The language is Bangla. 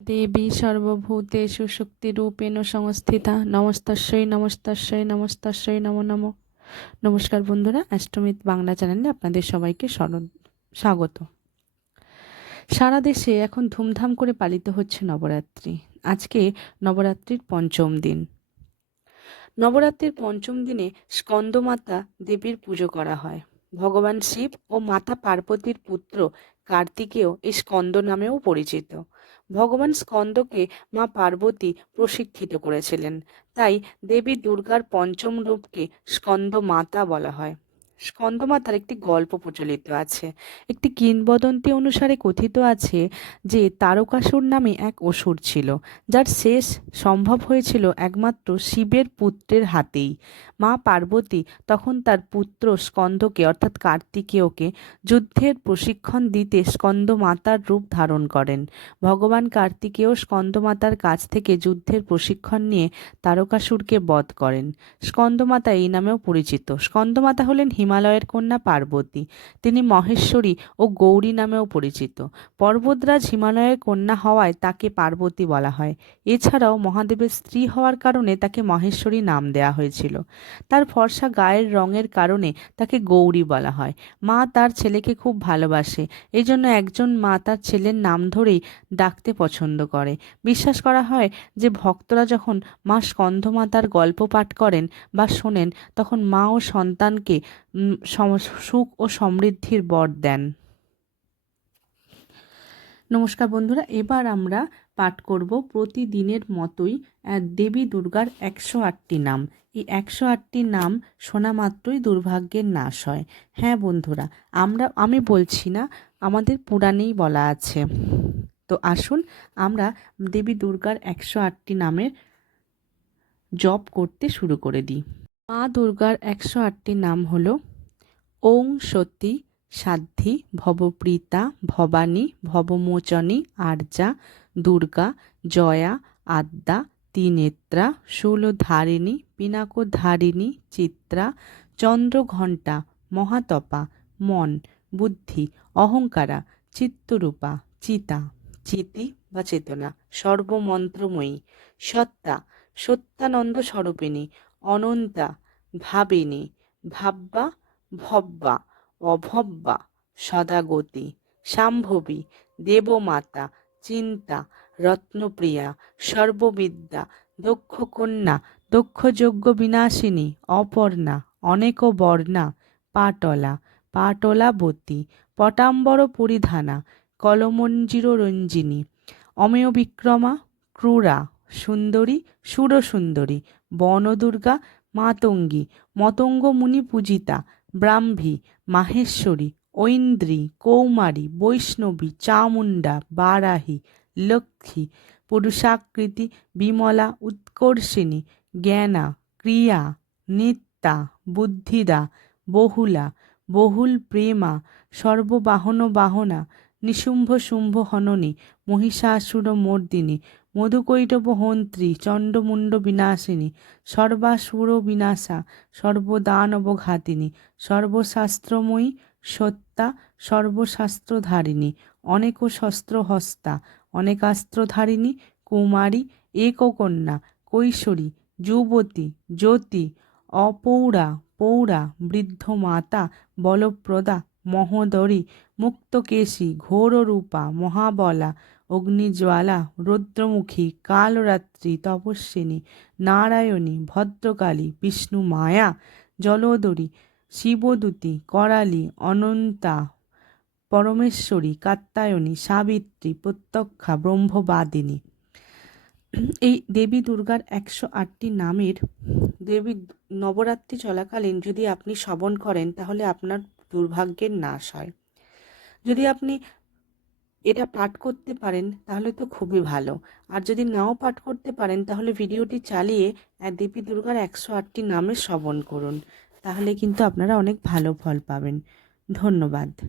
দেবী সর্বভূতেষু শক্তিরূপেণ সংস্থিতা। নমস্তস্যৈ নমস্তস্যৈ নমস্তস্যৈ নমো নমঃ। নমস্কার বন্ধুরা অ্যাস্ট্রোমিত বাংলা চ্যানেলে আপনাদের সবাইকে স্মরণ, স্বাগত। সারা দেশে এখন ধুমধাম করে পালিত হচ্ছে নবরাত্রি। আজকে নবরাত্রির পঞ্চম দিন। নবরাত্রির পঞ্চম দিনে স্কন্দমাতা দেবীর পুজো করা হয়। ভগবান শিব ও মাতা পার্বতীর পুত্র কার্তিকেয় এই স্কন্দ নামেও পরিচিত। ভগবান স্কন্দকে মা পার্বতী প্রশিক্ষিত করেছিলেন। তাই দেবী দুর্গার পঞ্চম রূপকে স্কন্দ মাতা বলা হয়। স্কন্দমাতার একটি গল্প প্রচলিত আছে। একটি কিংবদন্তি অনুসারে কথিত আছে যে, তারকাসুর নামে এক অসুর ছিল, যার শেষ সম্ভব হয়েছিল একমাত্র শিবের পুত্রের হাতেই। মা পার্বতী তখন তার পুত্র স্কন্দকে অর্থাৎ কার্তিকেয়কে, যুদ্ধের প্রশিক্ষণ দিতে স্কন্দমাতার রূপ ধারণ করেন। ভগবান কার্তিকেয় স্কন্দমাতার কাছ থেকে যুদ্ধের প্রশিক্ষণ নিয়ে তারকাসুরকে বধ করেন। স্কন্দমাতা এই নামেও পরিচিত। স্কন্দমাতা হলেন হিমালয়ের কন্যা পার্বতী। তিনি মহেশ্বরী ও গৌরী নামেও পরিচিত। পর্বতরাজ হিমালয়ের কন্যা হওয়ায় তাকে পার্বতী বলা হয়। এছাড়াও মহাদেবের স্ত্রী হওয়ার কারণে তাকে মহেশ্বরী নাম দেয়া হয়েছিল। তার ফর্সা গায়ের রঙের কারণে তাকে গৌরী বলা হয়। মা তার ছেলেকে খুব ভালোবাসে এই জন্য একজন মা তার ছেলের নাম ধরেই ডাকতে পছন্দ করে। বিশ্বাস করা হয় যে ভক্তরা যখন মা স্কন্ধমাতার গল্প পাঠ করেন বা শোনেন, তখন মা ও সন্তানকে সুখ ও সমৃদ্ধির বর দেন। নমস্কার বন্ধুরা, এবার আমরা পাঠ করব প্রতিদিনের মতোই দেবী দুর্গার একশো আটটি নাম। এই একশো আটটি নাম শোনা মাত্রই দুর্ভাগ্যের নাশ হয়। হ্যাঁ বন্ধুরা, আমরা, আমি বলছি না, আমাদের পুরাণেই বলা আছে। তো আসুন, আমরা দেবী দুর্গার একশো আটটি নামের জপ করতে শুরু করে দিই। মা দুর্গার একশো আটটি নাম হলো ওং সতী, সাধ্যী, ভবপ্রীতা, ভবানী, ভবমোচনী, আর্যা, দুর্গা, জয়া, আদ্যা, তিনেত্রা, শূলধারিণী, পিনাকধারিণী, চিত্রা, চন্দ্রঘণ্টা, মহাতপা, মন, বুদ্ধি, অহংকারা, চিত্তরূপা, চিতা, চিতি বা চেতনা, সর্বমন্ত্রময়ী, সত্তা, সত্যানন্দ স্বরূপিণী অনন্তা, ভাবিনী, ভাব্বা, ভব্বা, অভব্বা, সদাগতি শাম্ভবী দেবমাতা, চিন্তা, রত্নপ্রিয়া, সর্ববিদ্যা দক্ষ কন্যা বিনাশিনী, অপর্ণা অনেক বর্ণা পাটলা, পাটলাবতী পটাম্বর পরিধানা কলমঞ্জির রঞ্জিনী অমেয় বিক্রমা ক্রূরা সুন্দরী, সুরসুন্দরী, বনদুর্গা, মাতঙ্গী মতঙ্গ মুনি পূজিতা, ব্রাহ্মী, মাহেশ্বরী, ঐন্দ্রী, কৌমারী, বৈষ্ণবী, চামুণ্ডা, বারাহী, লক্ষ্মী, পুরুষাকৃতি, বিমলা, উৎকর্ষিণী, জ্ঞানা, ক্রিয়া, নিত্যা, বুদ্ধিদা, বহুলা, বহুল প্রেমা সর্ববাহন বাহনা নিশুম্ভ শুম্ভ হননী মহিষাসুর মর্দিনী মধুকৈটব হন্ত্রী চণ্ডমুণ্ড বিনাশিনী সর্বাসুর বিনাশা সর্বদানবঘাতিনী, সর্বশাস্ত্রময়ী সত্তা, সর্বশাস্ত্রধারিণী অনেক শস্ত্র হস্তা অনেকাস্ত্রধারিণী, কুমারী, এককন্যা, কৈশোরী, যুবতী, জ্যোতি, অপৌরা, পৌরা বৃদ্ধ মাতা বলপ্রদা মহোদরী, মুক্তকেশী, ঘোররূপা, মহাবলা, অগ্নিজ্বালা, রৌদ্রমুখী, কালরাত্রি, তপস্বিনী, নারায়ণী, ভদ্রকালী, বিষ্ণু মায়া, জলোদরী, শিবদূতী, করালী, অনন্তা, পরমেশ্বরী কাত্তায়নী সাবিত্রী, প্রত্যক্ষা, ব্রহ্মবাদিনী। এই দেবী দুর্গার একশো আটটি নামের দেবী নবরাত্রি চলাকালীন যদি আপনি শ্রবণ করেন, তাহলে আপনার দুর্ভাগ্যের নাশ হয়। যদি আপনি এটা পাঠ করতে পারেন, তাহলে তো খুবই ভালো। আর যদি নাও পাঠ করতে পারেন, তাহলে ভিডিওটি চালিয়ে দেবী দুর্গার একশো আটটি নামে শ্রবণ করুন। তাহলে কিন্তু আপনারা অনেক ভালো ফল পাবেন। ধন্যবাদ।